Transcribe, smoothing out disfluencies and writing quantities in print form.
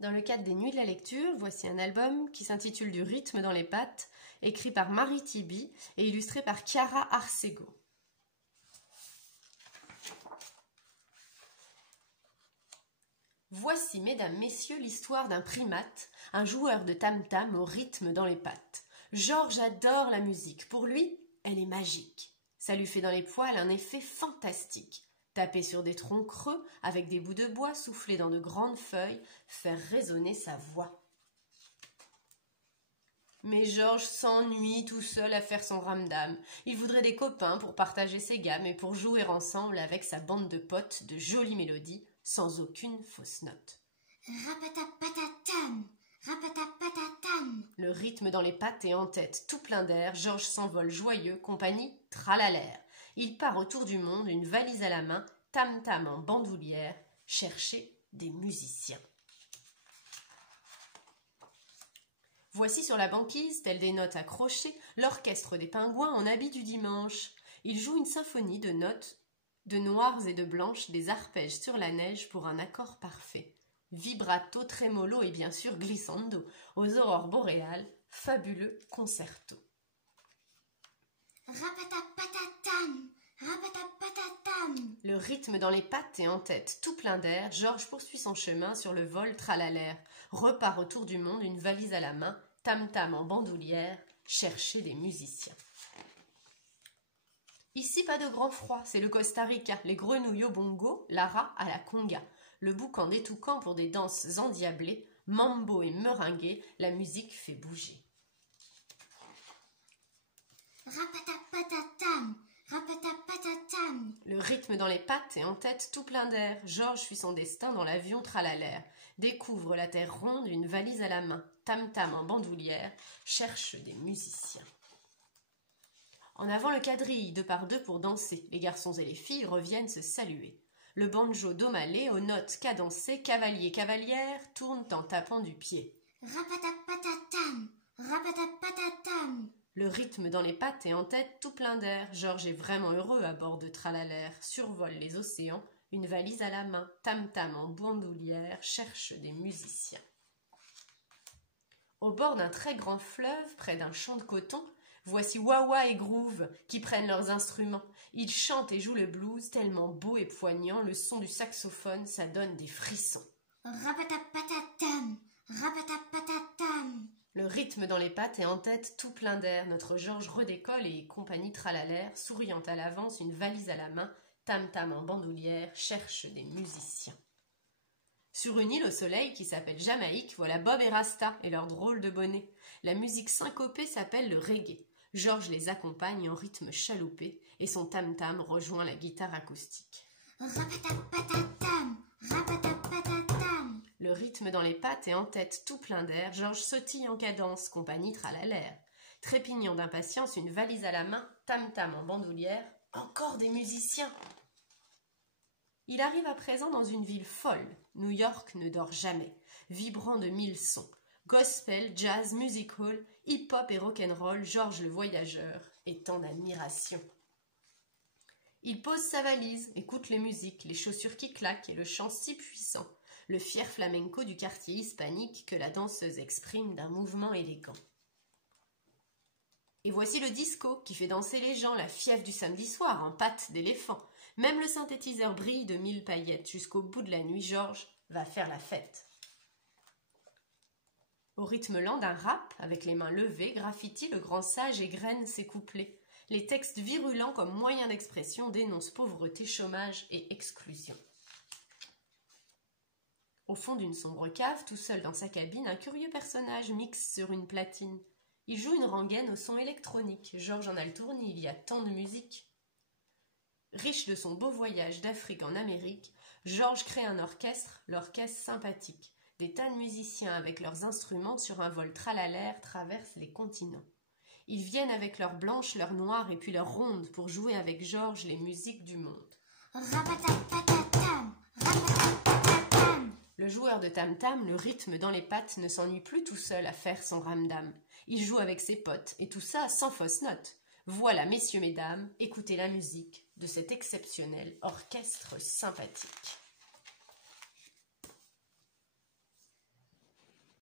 Dans le cadre des Nuits de la lecture, voici un album qui s'intitule Du rythme dans les pattes, écrit par Marie Tibi et illustré par Chiara Arcego. Voici, mesdames, messieurs, l'histoire d'un primate, un joueur de tam-tam au rythme dans les pattes. Georges adore la musique. Pour lui, elle est magique. Ça lui fait dans les poils un effet fantastique. Taper sur des troncs creux avec des bouts de bois, souffler dans de grandes feuilles, faire résonner sa voix. Mais Georges s'ennuie tout seul à faire son ramdam. Il voudrait des copains pour partager ses gammes et pour jouer ensemble avec sa bande de potes de jolies mélodies, sans aucune fausse note. Rapatapatatam, rapatapatatam. Le rythme dans les pattes et en tête, tout plein d'air, Georges s'envole joyeux, compagnie tralalaire. Il part autour du monde, une valise à la main, tam-tam en bandoulière, chercher des musiciens. Voici sur la banquise, telles des notes accrochées, l'orchestre des pingouins en habit du dimanche. Il joue une symphonie de notes, de noires et de blanches, des arpèges sur la neige pour un accord parfait. Vibrato, trémolo et bien sûr glissando, aux aurores boréales, fabuleux concerto. Rapatapatatam, rapatapatatam. Le rythme dans les pattes et en tête, tout plein d'air, Georges poursuit son chemin sur le vol tralalaire, repart autour du monde, une valise à la main, tam-tam en bandoulière, chercher des musiciens. Ici, pas de grand froid, c'est le Costa Rica, les grenouilles au bongo, Lara à la conga, le boucan des toucans pour des danses endiablées, mambo et meringues, la musique fait bouger. Rapatapatatam, rapatapatatam. Le rythme dans les pattes et en tête tout plein d'air, Georges suit son destin dans l'avion tralalaire, découvre la terre ronde, une valise à la main, tam-tam en bandoulière, cherche des musiciens. En avant le quadrille, 2 par 2 pour danser, les garçons et les filles reviennent se saluer. Le banjo domalé, aux notes cadencées, cavalier cavalière, tournent en tapant du pied. Rapatapatatam, rapatapatatam. Le rythme dans les pattes et en tête tout plein d'air, Georges est vraiment heureux à bord de tralalaire, survole les océans, une valise à la main, tam-tam en bandoulière, cherche des musiciens. Au bord d'un très grand fleuve, près d'un champ de coton, voici Wawa et Groove qui prennent leurs instruments. Ils chantent et jouent le blues, tellement beau et poignant, le son du saxophone, ça donne des frissons. Rapatapatatam, rapatapatatam. Le rythme dans les pattes et en tête tout plein d'air, notre Georges redécolle et compagnie tralalaire, souriant à l'avance, une valise à la main, tam-tam en bandoulière, cherche des musiciens. Sur une île au soleil qui s'appelle Jamaïque, voilà Bob et Rasta et leur drôle de bonnet. La musique syncopée s'appelle le reggae. Georges les accompagne en rythme chaloupé et son tam-tam rejoint la guitare acoustique. Rapatapatatam, rapatapatatam. Le rythme dans les pattes et en tête tout plein d'air, Georges sautille en cadence, compagnie tralalaire. Trépignant d'impatience, une valise à la main, tam-tam en bandoulière, encore des musiciens. Il arrive à présent dans une ville folle. New York ne dort jamais, vibrant de 1000 sons. Gospel, jazz, music hall, hip-hop et rock'n'roll, Georges le voyageur est en admiration. Il pose sa valise, écoute les musiques, les chaussures qui claquent et le chant si puissant, le fier flamenco du quartier hispanique que la danseuse exprime d'un mouvement élégant. Et voici le disco qui fait danser les gens, la fièvre du samedi soir en pattes d'éléphant. Même le synthétiseur brille de 1000 paillettes. Jusqu'au bout de la nuit, Georges va faire la fête. Au rythme lent d'un rap, avec les mains levées, graffiti, le grand sage égrène ses couplets. Les textes virulents comme moyen d'expression dénoncent pauvreté, chômage et exclusion. Au fond d'une sombre cave, tout seul dans sa cabine, un curieux personnage mixe sur une platine. Il joue une rengaine au son électronique. Georges en a le tournis, il y a tant de musique. Riche de son beau voyage d'Afrique en Amérique, Georges crée un orchestre, l'orchestre sympathique. Des tas de musiciens avec leurs instruments sur un vol tralalaire traversent les continents. Ils viennent avec leurs blanches, leurs noires et puis leurs rondes pour jouer avec Georges les musiques du monde. Rapatapatatam, rapatapatatam. Le joueur de tam-tam, le rythme dans les pattes, ne s'ennuie plus tout seul à faire son ramdam. Il joue avec ses potes, et tout ça sans fausse note. Voilà, messieurs, mesdames, écoutez la musique de cet exceptionnel orchestre sympathique.